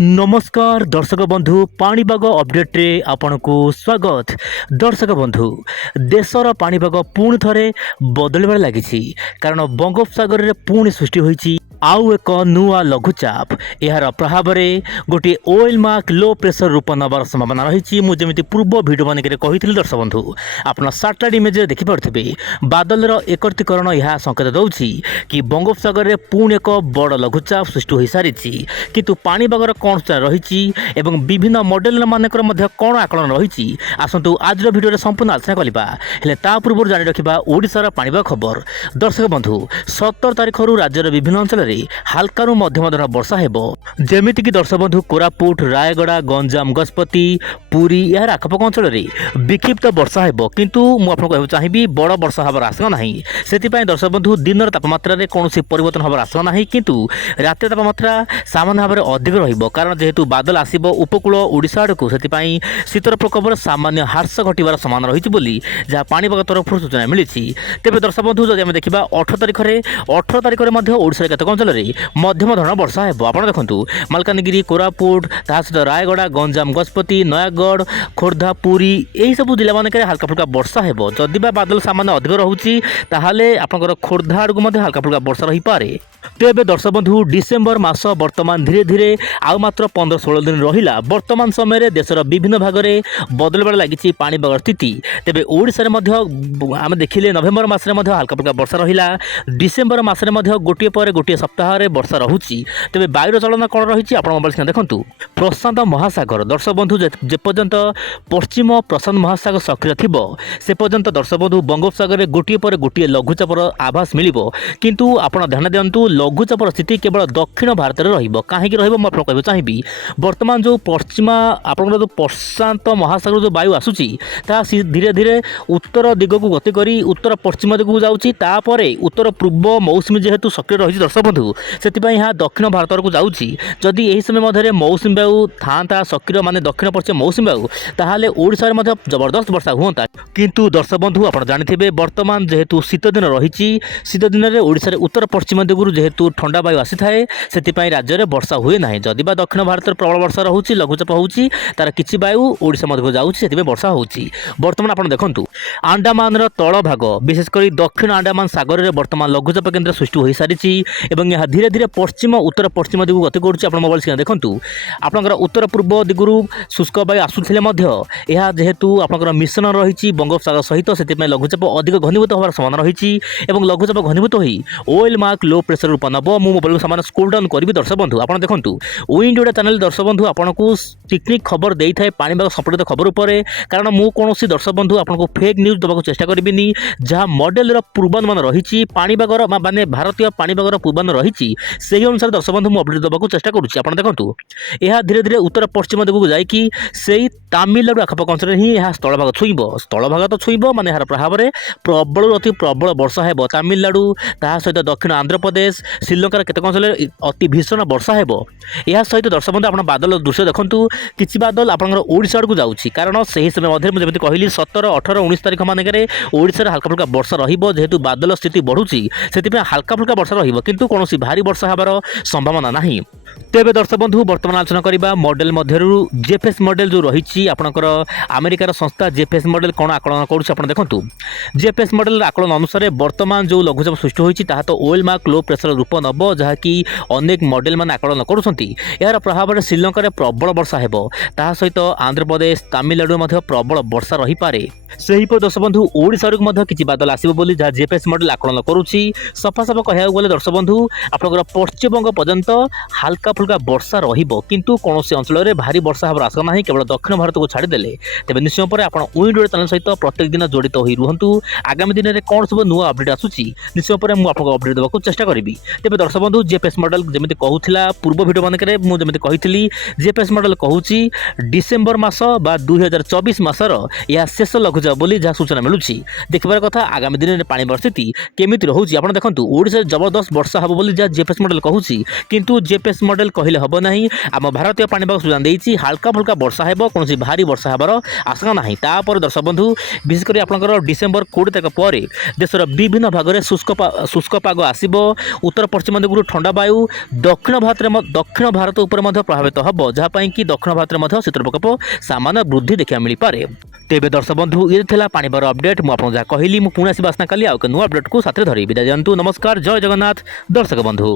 नमस्कार दर्शक बंधु पाणीपाग अपडेट रे आपनको स्वागत। दर्शक बंधु देशर पाणीपाग पुणी थरे बदलबार लगी कारण बंगोपसागर रे पुणी सृष्टि होईची आउ एक नुआ लघुचाप यार प्रभाव में गोटे ओएल मार्क लो प्रेशर रूप नबार संभावना रही। मुझे पूर्व भिडियो मानक कही दर्शक बंधु आपन सैटेलाइट इमेज देखिपे बादल एकत्रीकरण यह संकेत दौर कि बंगोपसागर में पुणी एक बड़ लघुचाप सृष्टि हो सारी किंतु पाणीपागर कौन रही विभिन्न मॉडल मानकर कौन आकलन रही आसतु आज भिडियो संपूर्ण आलोचना करवा हेले ता पूर्व जानी रखा ओडिशार पाणीपाग खबर। दर्शक बंधु 17 तारिख राज्यर विभिन्न अंचल हाल्का मध्यम धरण वर्षा हेब जमीक दर्शक बंधु कोरापुट रायगड़ा गंजाम गजपति पुरी यार आखपाख अंचल विक्षिप्त वर्षा हेब किंतु मुझे चाहिए बड़ वर्षा हबार आशंका ना से दर्शक बंधु दिन तापमात्रा कौन परिवर्तन हबार आशंका ना किंतु रात तापमात्रा सामान्य भाव में अधिक रहिबो कारण जेहेतु बादल आसीबो उपकूल ओडिशा आड़कू से शीतर प्रकोपर सामान्य ह्रास घटवर समान रही जहाँ पाणीपाग तरफ सूचना मिली। तेज दर्शक बंधु जब देखा 18 तारिख में ओडिशा केतक अंचल मध्यम धरण वर्षा हेब आप देखूँ मालकानगिरी कोरापुट ता सहित रायगड़ा गंजाम गजपति नयागढ़ खोर्धा पुरी यही सब जिला मानक हल्का फुल्का वर्षा हेब जदि बादल सामान्य अधिक रोचे ताहले आपंकर खोर्धा आड़क हल्का फुल्का वर्षा रही पारे। तेज दर्शक बंधु डिसेम्बर मास बर्तमान धीरे धीरे आउ मात्र 15-16 दिन रहिला वर्तमान समय देशर विभिन्न भाग में बदलबार लगी पाणीपाग स्थिति। तेज ओडिशा आम देखिले नवेम्बर मास हल्का फुल्का वर्षा रहिला डिसेम्बर मास गोटे पर गोटे सप्ताह वर्षा रहुची। तेज वायुर चलन कौन रही आप मोबाइल स्क्रीन देखूँ प्रशांत महासागर दर्शक बंधु जेपर्यंत पश्चिम प्रशांत महासागर सक्रिय थी से पर्यंत दर्शक बंधु बंगोपसागर में गोटे पर गोटे लघुचापर आभास मिल किंतु आपड़ ध्यान दिंतु लघुचापर स्थिति केवल दक्षिण भारत में रहीं मुझे चाहिए बर्तमान जो पश्चिमा आपंकर जो प्रशांत महासागर जो वायु आसूची धीरे धीरे उत्तर दिग को गति कर उत्तर पश्चिम दिग को जाऊँगी उत्तर पूर्व मौसुमी जेहेतु सक्रिय रही दर्शक बंधु से यहाँ दक्षिण भारत को जाऊँगी जदि यही समय मध्य मौसुमी वायु था सक्रिय मान दक्षिण पश्चिम मौसुमी वायु ताहले ओडिशा रे जबरदस्त वर्षा हुआ किंतु दर्शक बंधु आप जानते बर्तमान जेहेतु शीत दिन रही शीत दिन में ओडिशा रे उत्तर पश्चिम दिगु जेहेतु ठंडा वायु आसी थाए से राज्य में वर्षा हुए ना जदि दक्षिण भारत में प्रबल वर्षा रोचे लघुचाप होची तार किछि वायु ओडिशा मध्य जाऊँगी से वर्षा होची। बर्तमान आप देखूँ आंडामान तल भाग विशेषकर दक्षिण आंडामान सागर में बर्तमान लघुचाप केन्द्र सृष्टि हो सारी यहाँ धीरे धीरे पश्चिम उत्तर पश्चिम दिगु गति कर मोबाइल स्क्रीन देखूँ आपंकर उत्तर पूर्व दिगु शुष्क वायु आसूले यह जेहेतु आपंकर मिश्रण रही बंगोपसागर सहित से लघुचाप अधिक घनीभूत होवार समान रही लघुचाप घनीभूत हो ओएल मार्क लो प्रेशर रूप नब मु मोबाइल सामान स्कूल डाउन करी दर्शक बंधु आप देखूँ विंड ओडिया चैनल दर्शक बंधु आपको टेक्निक खबर दे थाए पाणीपाग संपर्कित खबर उपर कारण मु कौन दर्शक बंधु आपको फेक न्यूज देवाक चेष्टा करी जहाँ मॉडल पूर्वानुमान रही पाणीपागर माने भारतीय पाणीपागर पूर्वानुमान रही से अनुसार दर्शक बंधु मुझे अपडेट देवाक चेष्टा करुँच आप देखूँ यह धीरे धीरे उत्तर पश्चिम दिगक जाकि से तामिलनाडु आखपाख अंचल ही स्थलभाग छुईब स्थलभाग तो छुईब माने यार प्रभाव में प्रबल अति प्रबल वर्षा हेब तामिलनाडु ता सहित दक्षिण आंध्र प्रदेश श्रीलंकार केतक अंचल अति भीषण वर्षा हेब यह सहित दर्शक बंधु आप बादल दृश्य देखूँ किसी बादल आपंकर ओडिशा को जाऊँगी कारण से ही समय मध्य मुझे कहली 17, 18, 19 तारिख मानक ओडिशा हल्का फुल्का वर्षा रहिबो जेहेतु बादल स्थिति बढ़ुची से हल्का फुल्का वर्षा रहिबो किंतु कौन भारी वर्षा हबार संभावना नहीं। तेज दर्शक बंधु बर्तमान आलोचना करवा मॉडल मध्य जेएफएस मॉडल जो रही आपंकर अमेरिकार संस्था जेएफएस मॉडल कौन आकलन कर देखूँ जेएफएस मॉडल आकलन अनुसार बर्तमान जो लघुचाप सृष्टि होती तो ओएल मार्क लो प्रेशर रूप नब जहाँकि अनेक मॉडल मान आकलन करुँच यार प्रभाव में श्रीलंका में प्रबल वर्षा हेब ता सहित आंध्र प्रदेश तामिलनाडु में प्रबल वर्षा रही पारे। सेहीपर दर्शक बंधु ओडिशा किसी बादल आसो जहाँ जेएफएस मॉडल आकलन करुँची सफा सफा कह गले दर्शक बंधु आपंकर पश्चिमबंग पर्यंत हल्का फुल्का वर्षा रहिबो किंतु कौन अंचल में भारी वर्षा हबार आशंका ना केवल दक्षिण भारत को छाड़देले तेज निश्चय पर आप विंड ओडिया चैनल सहित प्रत्येक दिन जड़ित हो रुहतु आगामी दिन में कौन सब नुआ अपडेट आसूची निश्चय पर मुझे आपको अपडेट देवाक चेष्टा करी। तेज दर्शक बंधु जेएफएस मॉडल जमी कहूला पूर्व भिडियो मानक मुझे कही जेएफएस मॉडल कहूँ डिसेम्बर मास बा 2024 मासर यह शेष लघुचाप बोली जहाँ सूचना मिलूँ देखिबार कथा आगामी दिन में पाणीपाग स्थिति केमिति रहुची आप देखूँ ओडिशा जबरदस्त वर्षा हम ବୋଲି ଯାହା ଜେପିଏସ୍ ମଡେଲ କହୁଛି, କିନ୍ତୁ ଜେପିଏସ୍ ମଡେଲ କହିଲେ ହେବ ନାହିଁ। ଆମ ଭାରତୀୟ ପାଣିପାଗ ସୂଚନା ଦେଇଛି ହାଲକା ଫୁଲକା ବର୍ଷା ହେବ, କୌଣସି ଭାରି ବର୍ଷା ହେବାର ଆଶଙ୍କା ନାହିଁ। ତାପରେ ଦର୍ଶକ ବନ୍ଧୁ ବିଶେଷ କରି ଆପଣଙ୍କର ଡିସେମ୍ବର 20 ତାରିଖ ପରେ ଦେଶର ବିଭିନ୍ନ ଭାଗରେ ଶୁଷ୍କ ପାଗ ଆସିବ। ଉତ୍ତର ପଶ୍ଚିମ ଦିଗରୁ ଥଣ୍ଡା ବାୟୁ ଦକ୍ଷିଣ ଭାରତ ଉପରେ ମଧ୍ୟ ପ୍ରଭାବିତ ହେବ, ଯାହା ପାଇଁ କି ଦକ୍ଷିଣ ଭାରତରେ ମଧ୍ୟ ଶୀତଳ ପ୍ରକୋପ ସାମାନ୍ୟ ବୃଦ୍ଧି ଦେଖିବାକୁ ମିଳିପାରେ। ତେବେ ଦର୍ଶକ ବନ୍ଧୁ ଇଏ ଥିଲା ପାଣିପାଗ ଅପଡେଟ୍। ମୁଁ ଆପଣଙ୍କୁ ଯାହା କହିଲି, ମୁଁ ପୁଣି ଆସିବା ଆସନ୍ତା କାଲି ଆଉ ଏକ ନୂଆ ଅପଡେଟ୍କୁ ସାଥିରେ ଧରି ବିଦାୟ ଦିଅନ୍ତୁ। ନମସ୍କାର, ଜୟ ଜଗନ୍ନାଥ ଦର୍ଶକ ବନ୍ଧୁ।